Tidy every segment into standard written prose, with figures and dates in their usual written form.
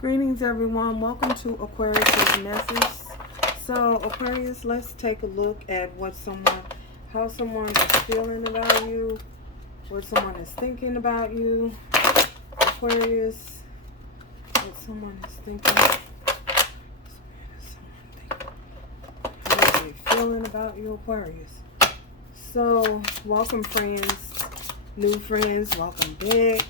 Greetings, everyone. Welcome to Aquarius' message. So, Aquarius, let's take a look at how someone is feeling about you, what someone is thinking about you. Aquarius, what someone is thinking. How are they feeling about you, Aquarius? So, welcome, friends, new friends. Welcome back.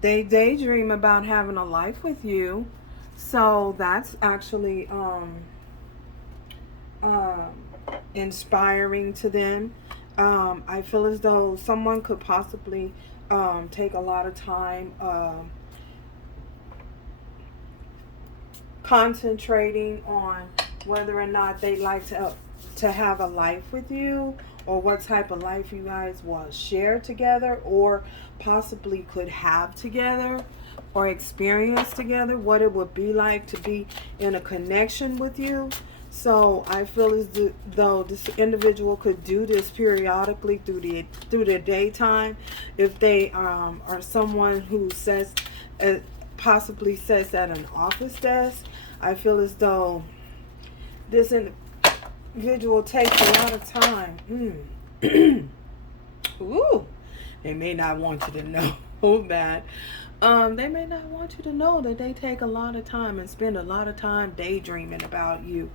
They daydream about having a life with you, so that's actually inspiring to them. I feel as though someone could possibly take a lot of time concentrating on whether or not they like to have a life with you, or what type of life you guys will share together, or possibly could have together, or experience together, what it would be like to be in a connection with you. So I feel as though this individual could do this periodically through the daytime. If they are someone who possibly sits at an office desk, I feel as though this individual takes a lot of time. Ooh, they may not want you to know that. They may not want you to know that they take a lot of time and spend a lot of time daydreaming about you.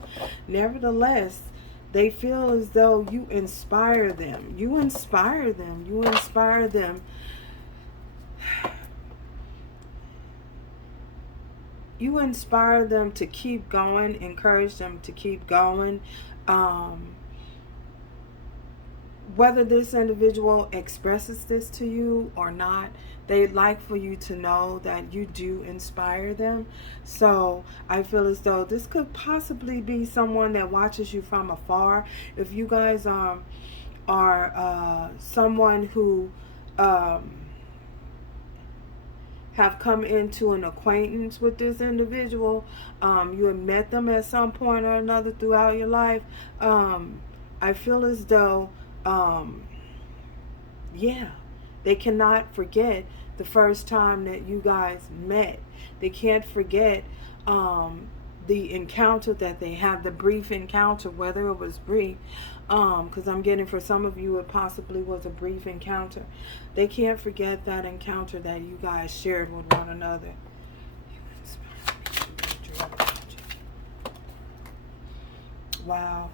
Nevertheless, they feel as though you inspire them. You inspire them. You inspire them. You inspire them to keep going, encourage them to keep going. Whether this individual expresses this to you or not, they'd like for you to know that you do inspire them. So I feel as though this could possibly be someone that watches you from afar. If you guys are someone who have come into an acquaintance with this individual, you have met them at some point or another throughout your life, I feel as though they cannot forget the first time that you guys met. They can't forget the encounter that they had, the brief encounter, whether it was brief, because I'm getting for some of you it possibly was a brief encounter. They can't forget that encounter that you guys shared with one another. Wow.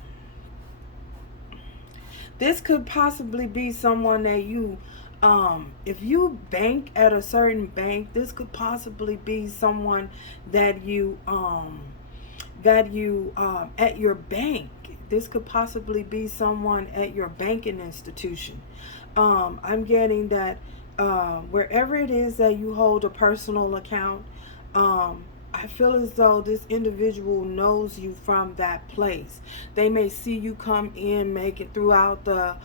This could possibly be someone that you, if you bank at a certain bank, this could possibly be someone that you, at your bank. This could possibly be someone at your banking institution. I'm getting that wherever it is that you hold a personal account, I feel as though this individual knows you from that place. They may see you come in, make it throughout the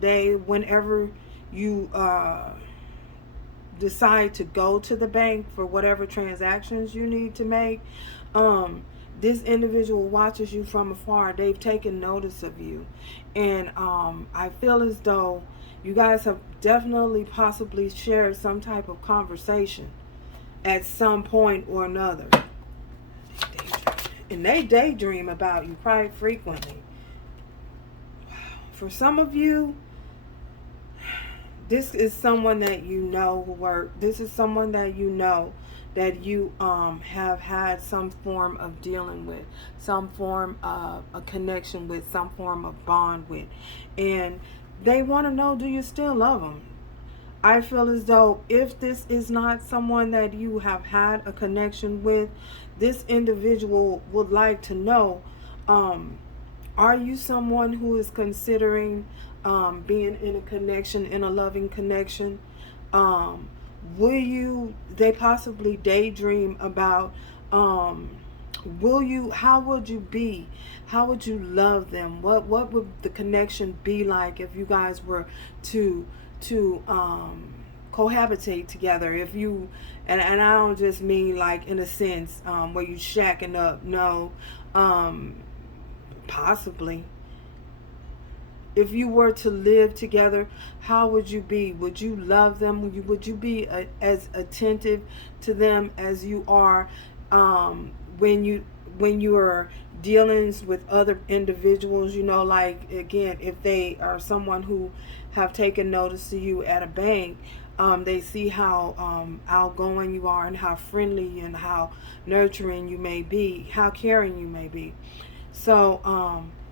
day, whenever you decide to go to the bank for whatever transactions you need to make. This individual watches you from afar. They've taken notice of you, and I feel as though you guys have definitely possibly shared some type of conversation at some point or another. And they daydream about you quite frequently. For some of you, this is someone that you know this is someone that you know that you have had some form of dealing with, some form of a connection with, some form of bond with, and they want to know, do you still love them? I feel as though if this is not someone that you have had a connection with, this individual would like to know, are you someone who is considering being in a connection, in a loving connection? They possibly daydream about, how would you be? How would you love them? What would the connection be like if you guys were to cohabitate together? If you, and I don't just mean like in a sense where you shacking up. No, possibly if you were to live together, how would you be? Would you love them? Would you be as attentive to them as you are when you are dealings with other individuals? You know, like, again, if they are someone who have taken notice to you at a bank, they see how outgoing you are and how friendly and how nurturing you may be, how caring you may be. So,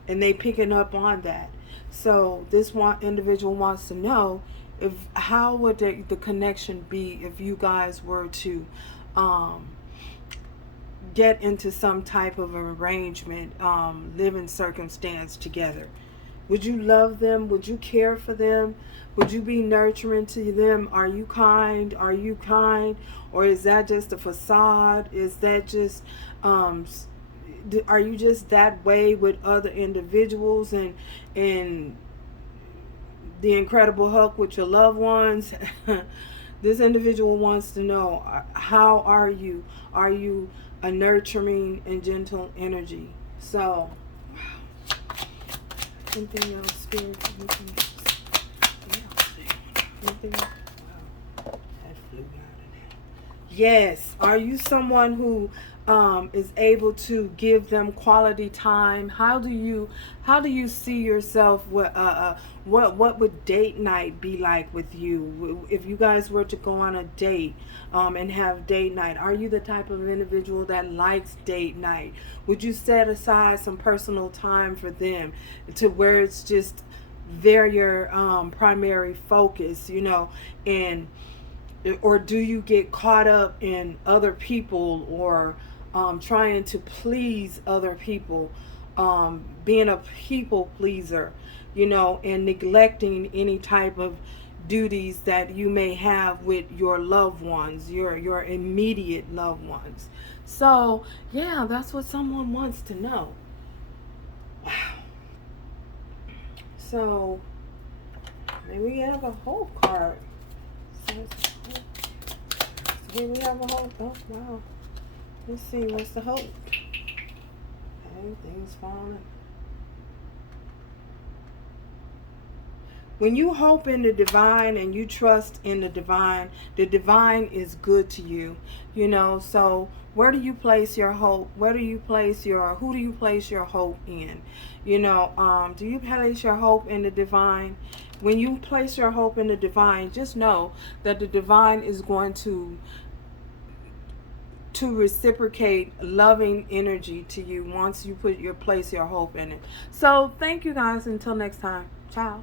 and they picking up on that. So this one individual wants to know, if how would the connection be if you guys were to um, get into some type of arrangement, living circumstance together. Would you love them? Would you care for them? Would you be nurturing to them? Are you kind? Are you kind? Or is that just a facade? Is that just, are you just that way with other individuals and the Incredible Hulk with your loved ones? This individual wants to know, how are you? Are you a nurturing and gentle energy? So, wow. Anything else, Spirit? Anything else? Anything else? Wow. That flew out of there. Yes. Are you someone who is able to give them quality time? How do you see yourself? What would date night be like with you? If you guys were to go on a date and have date night, are you the type of individual that likes date night? Would you set aside some personal time for them to where it's just their primary focus, and or do you get caught up in other people, or trying to please other people, being a people pleaser, and neglecting any type of duties that you may have with your loved ones, your immediate loved ones? So, yeah, that's what someone wants to know. Wow. So, maybe we have a hope card. So here we have a hope. Oh, wow. Let's see, what's the hope? Everything's falling. When you hope in the divine and you trust in the divine is good to you. So where do you place your hope? Who do you place your hope in? Do you place your hope in the divine? When you place your hope in the divine, just know that the divine is going to reciprocate loving energy to you once you place your hope in it. So thank you guys. Until next time. Ciao.